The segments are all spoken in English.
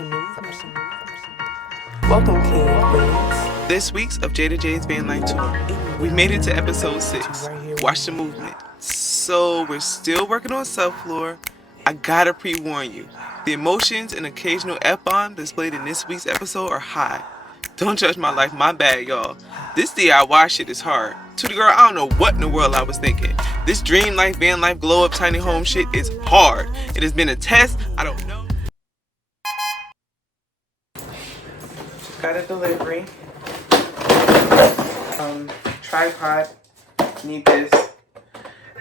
Welcome, King. This week's of Jada Jae's VANLife tour. We made it to episode 6. Watch the movement. So we're still working on SubFloor. I gotta pre-warn you. The emotions and occasional F-bomb displayed in this week's episode are high. Don't judge my life, my bad, y'all. This DIY shit is hard. To the girl, I don't know what in the world I was thinking. This dream life, VANLife Glowup TinyHome shit is hard. It has been a test, I don't know. Got a delivery. Tripod. Need this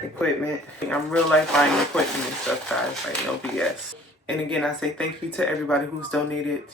equipment. I'm real life buying equipment and stuff, guys. Like, no BS. And again, I say thank you to everybody who's donated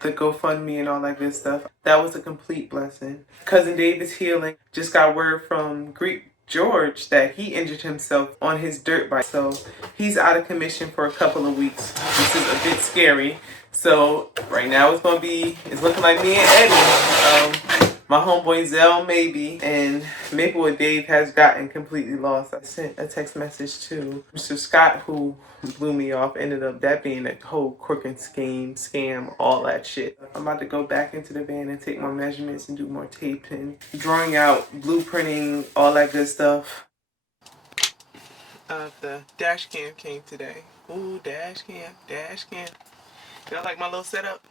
the GoFundMe and all that good stuff. That was a complete blessing. Cousin Dave is healing. Just got word from Greek George that he injured himself on his dirt bike. So he's out of commission for a couple of weeks. This is a bit scary. So right now it's looking like me and Eddie. My homeboy Zell maybe, and Maplewood Dave has gotten completely lost. I sent a text message to Mr. Scott, who blew me off. Ended up that being a whole crooked scheme, scam, all that shit. I'm about to go back into the van and take my measurements and do more taping, drawing out, blueprinting, all that good stuff. The dash cam came today. Ooh, dash cam. Y'all like my little setup?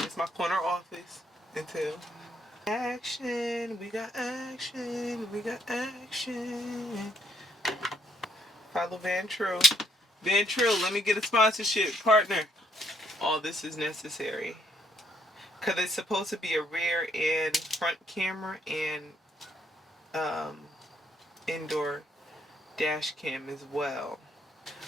It's my corner office until action. We got action. Follow Van Trill. Let me get a sponsorship partner. All this is necessary. Because it's supposed to be a rear and front camera and indoor dash cam as well.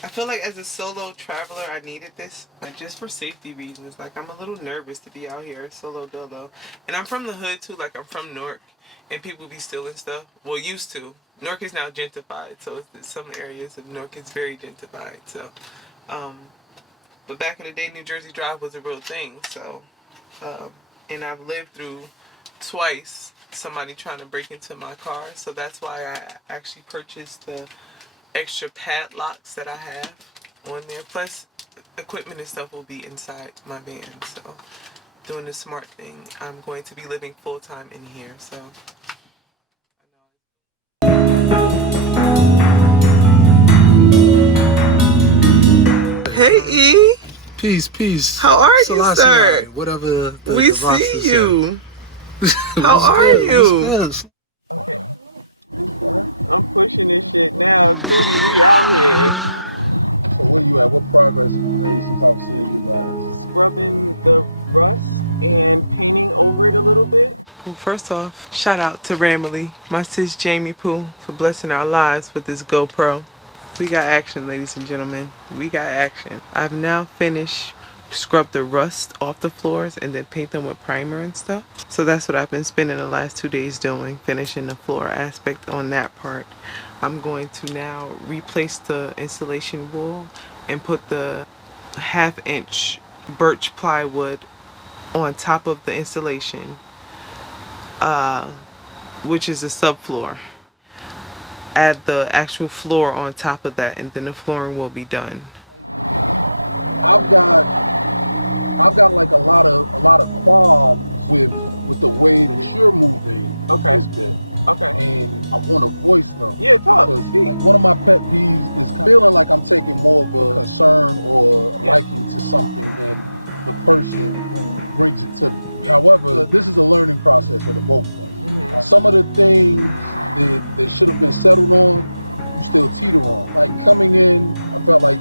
I feel like as a solo traveler, I needed this just for safety reasons. Like, I'm a little nervous to be out here solo dolo. And I'm from the hood too. Like, I'm from Newark, and people be stealing stuff. Well, used to. Newark is now gentrified, so some areas of Newark is very gentrified. So, but back in the day, New Jersey Drive was a real thing. So, and I've lived through twice somebody trying to break into my car. So that's why I actually purchased the extra padlocks that I have on there. Plus, equipment and stuff will be inside my van. So, doing the smart thing. I'm going to be living full time in here. So, hey E. Peace. How are you, sir? Whatever the we roster see you. said. How are you? Okay. I'm pushing this shit now. Studi, we out here. So where you at? What progress have you made since I've seen you guys? Scrubbing the rust and painting over it a little bit. Well, first off, shout out to Ramily, my sis Jamie Pooh, for blessing our lives with this GoPro. We got action, ladies and gentlemen. We got action. I've now finished scrub the rust off the floors and then paint them with primer and stuff. So that's what I've been spending the last 2 days doing, finishing the floor aspect on that part. I'm going to now replace the insulation wool and put the 1/2 inch birch plywood on top of the insulation, which is a subfloor. Add the actual floor on top of that, and then the flooring will be done. I've got like a lot of qualms with the way that you're moving. Okay. This bit. Okay. And I want to voice them. Yeah, talk. Because like, one of my pet peeves is feeling like I'm taking more of a concern or liking to something than the person who brings it to me. However, this is a learning process for the both of us. Mm-hmm. Some of the things that should have been settled on, you still teeter on. Like coming in, I felt like,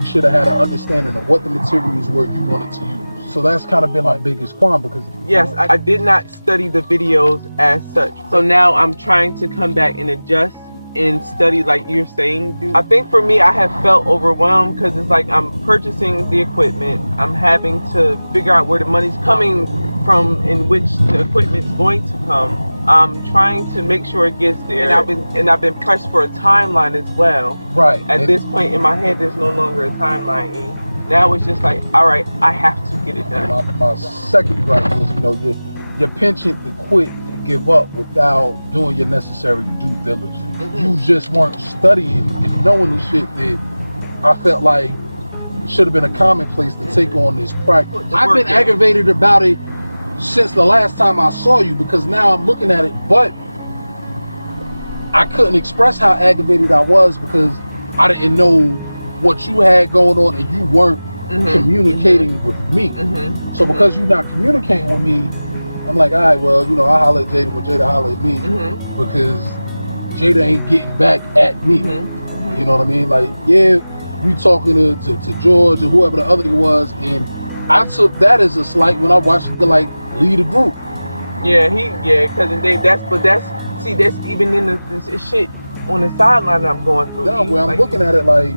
you should have had an understanding of what the materials were you wanted to use. So that's kind of been my biggest qualm because... Yes, I did not study the videos as such. So now I'm trying to come back and adjust and study like you're saying. I think for me, I have felt overwhelmed because it's like I'm purchasing the equipment. I'm having to figure out where the money's coming from, in which the equipment's going to come. I'm trying to make sure it gets there, and I've been pressed for a timeline as well. Right. At this point in my head, there's no longer a timeline. Now it's just like, all right, I have to get it done. My second gripe is, you're penchant to quit and give up without doing your necessary due diligence. Mm-hmm. You just weren't studying and knowing the shit that I felt like should have been a commonplace to take on this practice. I've been aggravated about it since the last time I saw you, because now I'm looking at it, but I couldn't express how aggravated I was because I didn't know what you had going on and you weren't communicating with me. So because you're not communicating with me, I'm like, all right, well, you know, I holler at Jada when Jada holler at me because Jada ain't getting back at me. You know what I mean? Like, yeah, you talking to George or whoever the other was, and I took that as a slight when I watched it to like lead a group. Cousin Dave, that's even in this shit on the sideline I'm going through. Yeah, where I'm looking at it like,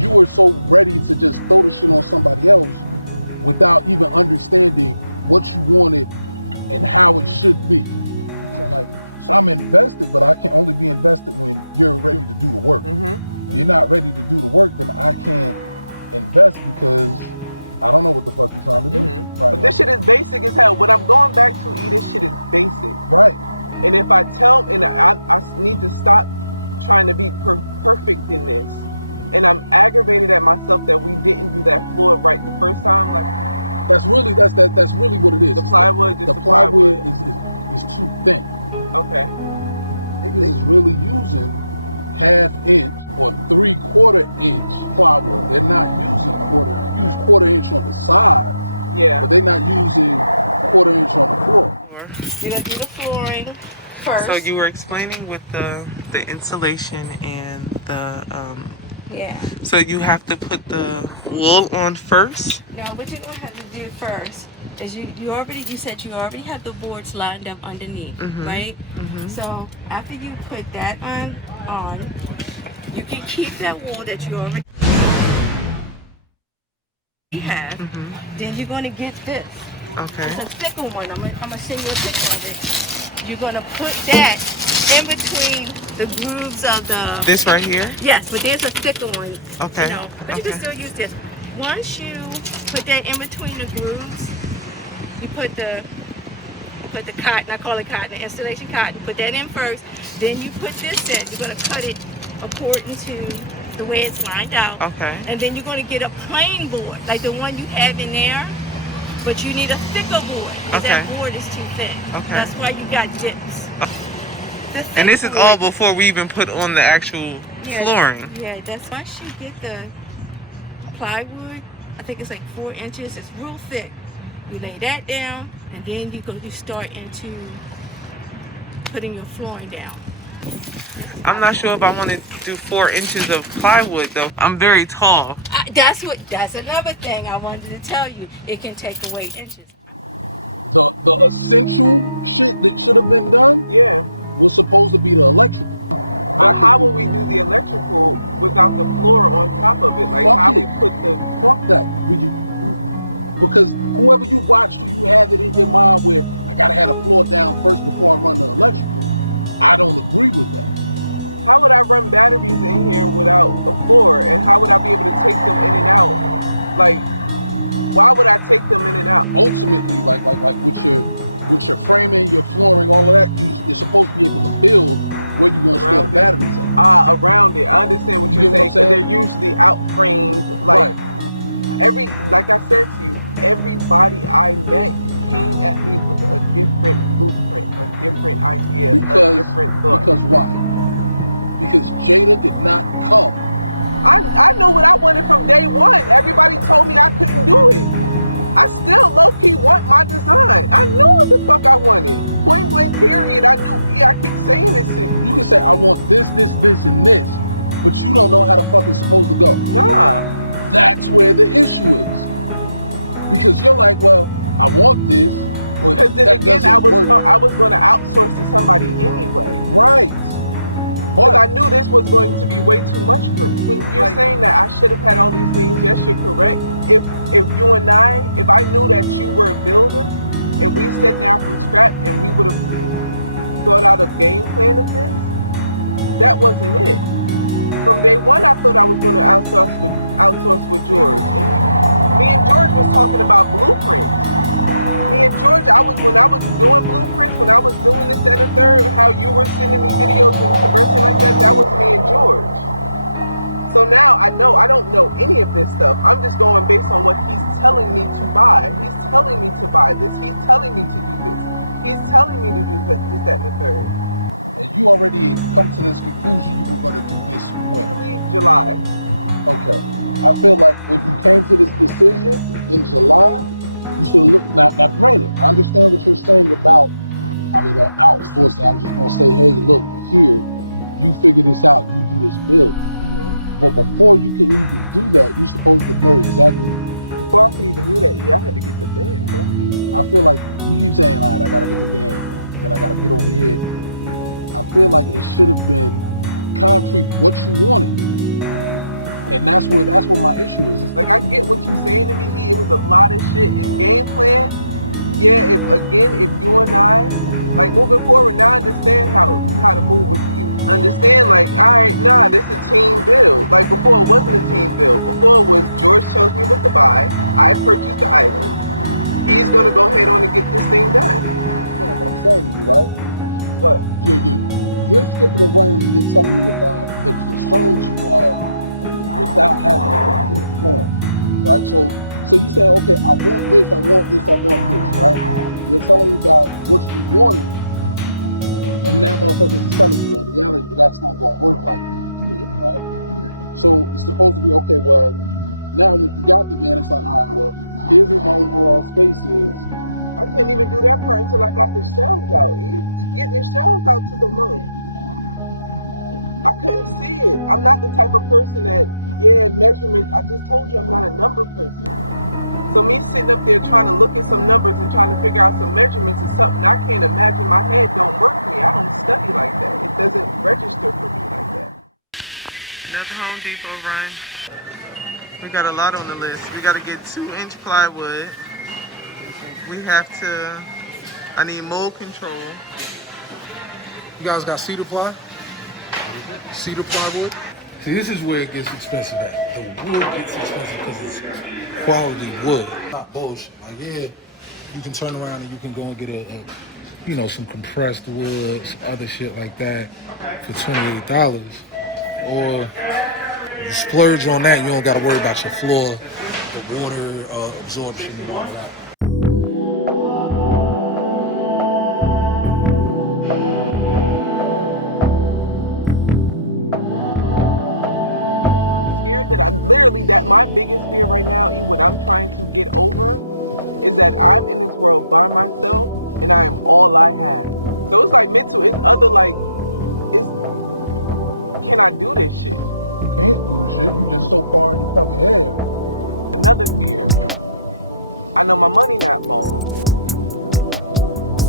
you were so ready to just throw the shit on somebody else without even understanding what you wanted and how it should be. So like, so I'm invested, but I can only be invested when you're ready to do the work. If you're not ready to do the work, then I can't invest because I don't know what the fuck you're trying to do. Right, but this shit is basic as hell. What I'm going back to, this shit is basic. Right. And if I tell, and I need to stop trying to be perfect in this. And I'm aggravated at myself that we didn't do that floor right the first time. Like, that's really what it is. The plywood, the plywood is too thin. Okay. Niggas is really using 1/2 inch or 3/4 inch plywood. They're not using use 1/4 inch on the sides. Yeah. But they're not using 1/4 inch on the floor. You're gonna do the flooring first. So you were explaining with the insulation and the yeah. So you have to put the wool on first? No, what you're gonna have to do first is you said you already have the boards lined up underneath, right? So after you put that on, you can keep that wool that you already have. Then you're gonna get this. Okay. It's a thicker one. I'm gonna send you a picture of it. You're gonna put that in between the grooves of the. This right here? Yes, but there's a thicker one. Okay. You know, but you can still use this. Once you put that in between the grooves, you put the cotton. I call it cotton, the installation cotton. Put that in first. Then you put this in. You're gonna cut it according to the way it's lined out. Okay. And then you're gonna get a plain board, like the one you have in there. But you need a thicker board because that board is too thin. Okay. That's why you got dips. And this is all before we even put on the actual flooring. Yeah, that's once you get the plywood, I think it's like 4 inches, it's real thick. You lay that down and then you start into putting your flooring down. I'm not sure if I want to do 4 inches of plywood though. I'm very tall. That's another thing I wanted to tell you. It can take away inches. The essential shit that should have been done was supposed to be the electrical. But how will we do the electrical without the floor on top of it? Like we put the... Fuck that. Because whoever you watch, do you have it in your mind where I gotta have the floor down first before I run the electrical? I don't agree with that. How would I run batteries in here without a floor? And how would I be able to take them in and out? Like, why would I take them in and out? Ultimately, like with your framing, your flooring, all of that, you're supposed to be able to build where you're going to store the batteries at. Around it. I understand what you're saying, because they're usually out framed. Like, like I said to you, everybody I met came at me with a different blueprint, a different idea, a different thought. Because why? Because Jada did not come. I know what I wanted from day one. Everybody told me I couldn't do it. I still low-key want my design. I knew what the fuck I wanted. Point blank period. I knew, I keep saying this shit. You can say, I want this, and this, but you don't know how the fuck it's supposed to go. Nah. That's where the issue is. Because you're like, well, I want this, but because then that again, I was going to outsource to somebody anyway. Right. Because I knew this was going to be way too much for me. When you're saying that I should have had all these things, yes, you're correct. If you and if I knew that you were a builder, and we sat down from scratch and we would have thought out a game plan of this, that wasn't it. From day one, I thought I was going to outsource with George. And me and George was talking about blueprints. Me and George, when I was doing blueprints, when I was doing this, that, and the third, how you were sending me videos and conversing like that, that was me and George. So now I know I don't know any of this stuff. I'm just going based on what he's telling me to buy. He's telling me to buy this. He's telling me to do this. He's telling me to do this, that, and the third. And you already come to this conclusion you were going to do this when? July. Okay. I feel like when you came to this decision in July, you should have looked. Now granted, I understand what you're saying about I was going to outsource it. I was just going to say, hey, look, here, you figure this out. You do this build. But before you can even do that, you're supposed to know exactly. Before I could even do that, yeah, I had to get the van, bro. I feel like you keep saying, all right, I gotta get the van, then I gotta get over here. I feel like it should have been concrete what you wanted, and that's where my issue is. It's like I get what you're saying to me. It was a lot of shit in game plan. Yeah, if you and I like moving forward, now I understand how to move with you. Understand, like, all right, nah, this is a team build. Like before, it wasn't a team build. Before it was George tells me what to buy. I purchase the items. He's gonna go ahead on and get this thing done. You know what I'm saying to you, right? What? You're skipping around and you're telling me about the concerns you have without having a complete plan, right? So you say, okay, I want this, right? You're telling me about what you wanted. And now motherfuckers is telling you, in reality, that's not going to work like that, right? So it's supposed to be, okay, well, now when you got the van, it's like, all right, well, here's what my overall space is. I couldn't even do that part until I got the shelves out. Getting the shelves out to the moon. I couldn't see it. I'm not the type of person that, measurements, I just told you I'm not a number person. So me sitting up there trying to look at some numbers and trying to figure out some measurements is something I can't imagine. My head don't work for me. I don't study like that. It doesn't register for me like that. Another Home Depot run. We got a lot on the list. We got to get 2-inch plywood. I need mold control. You guys got cedar ply? Cedar plywood? See, this is where it gets expensive at. The wood gets expensive because it's quality wood, not bullshit. Like, yeah, you can turn around and you can go and get some compressed wood, some other shit like that for $28. Or you splurge on that, you don't got to worry about your floor, the water absorption and all that. That my biggest fear right now, even what I'm trying to get over, is that I'm in this world by myself and I am all I have. So it's like mental, it's other like, can I do this shit? You can't do this shit, you just so far in your fucking head. Another fear, I know my money not long.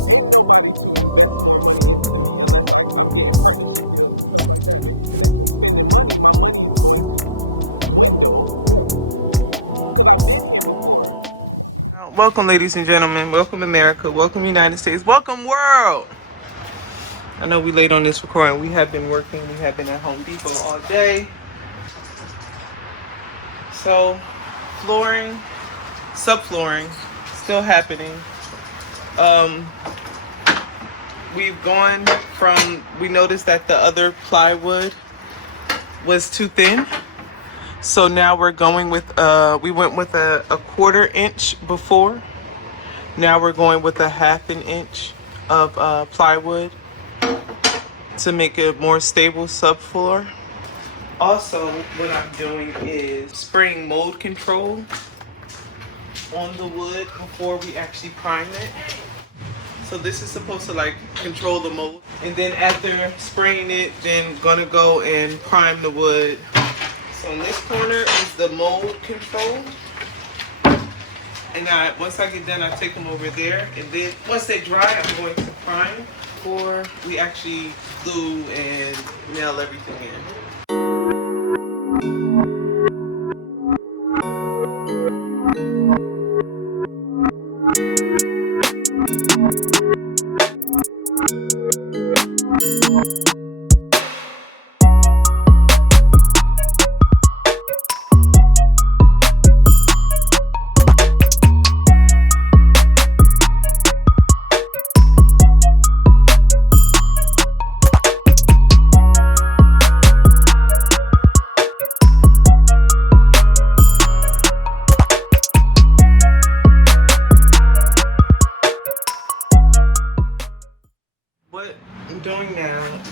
Ain't nobody to invest more money into me unless I'm getting partnership deals and stuff like that, making connections. Spending money, my money is going to window, because I've been here before. Welcome, ladies and gentlemen. Welcome, America. Welcome, United States. Welcome, world. I know we late on this recording. We have been working. We have been at Home Depot all day. So, subflooring, still happening. We've gone from, we noticed that the other plywood was too thin. So now we're going with, we went with a 1/4 inch before. Now we're going with a 1/2 inch of plywood to make a more stable subfloor. Also, what I'm doing is spraying mold control on the wood before we actually prime it. So this is supposed to like control the mold. And then after spraying it, then gonna go and prime the wood. So in this corner is the mold control. And once I get done, I take them over there. And then once they dry, I'm going to prime before we actually glue and nail everything in.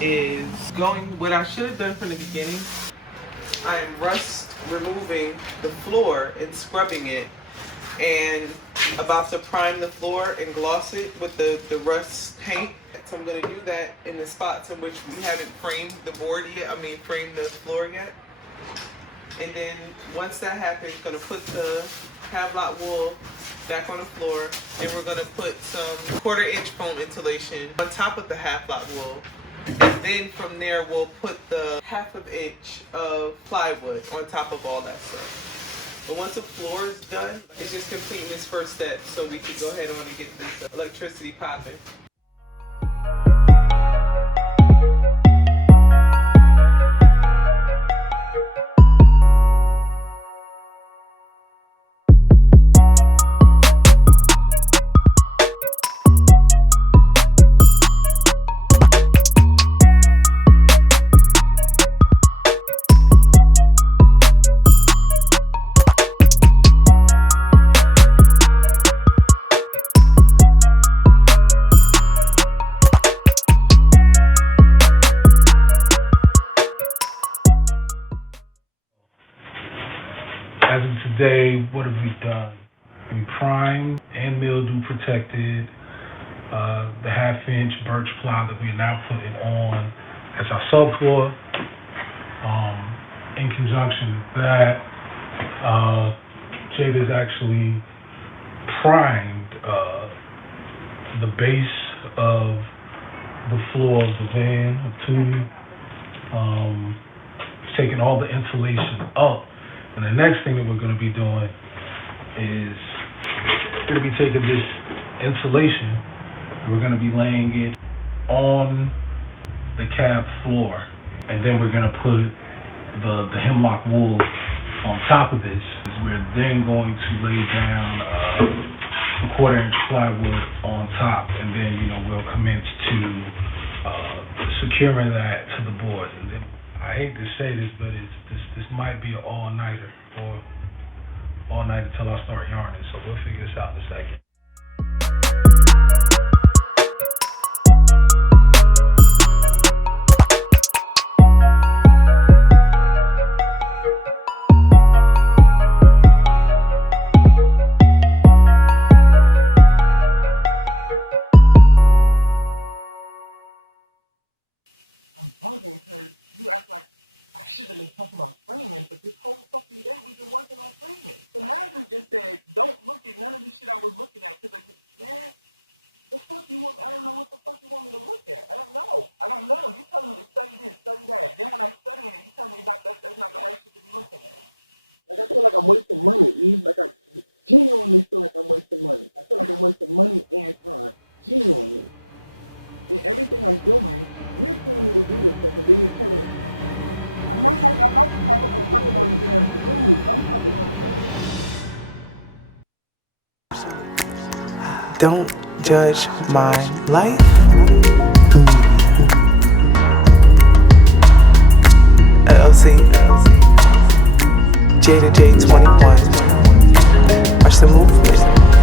is going, what I should have done from the beginning, I am rust removing the floor and scrubbing it, and about to prime the floor and gloss it with the rust paint. So I'm going to do that in the spots in which we haven't framed the board yet, framed the floor yet. And then once that happens, going to put the Havelock wool back on the floor, and we're going to put some 1/4-inch foam insulation on top of the Havelock wool. And then from there, we'll put the 1/2 inch of plywood on top of all that stuff. And once the floor is done, it's just completing this first step so we can go ahead on and get this electricity popping. As of today, what have we done? We primed and mildew protected the 1/2-inch birch ply that we are now putting on as our subfloor. In conjunction with that, Jada's actually primed the base of the floor of the van of Tunney. Taking all the insulation up. And the next thing that we're going to be doing is we're going to be taking this insulation and we're going to be laying it on the cab floor. And then we're going to put the hemlock wool on top of this. We're then going to lay down a 1/4-inch plywood on top. And then, we'll commence to securing that to the board. And then, I hate to say this, but this might be an all-nighter or all night until I start yarning. So we'll figure this out in a second. I'm bugging because you act like I should have been talking about framing, but this whole fucking day we've been working on framing. So now you just said, don't look at none of the shit I was looking at, because man, the fuck you want, I don't know what the fuck you want me to look at. I don't know. You telling me to study this, study that. Then when I'm studying it, you tell me that's not the right shit to be looking at. Like, I feel like I'm wasting money, Eve. Like, I genuinely feel like I'm wasting money. I feel like I'm wasting money and time. Genuinely. And everything I'm doing, you're telling me to do this stuff, and then you're telling me, I'm not talking on the damn food. I'm talking on all the... Don't judge my life. LC, Jada Jae 21. Watch the movie.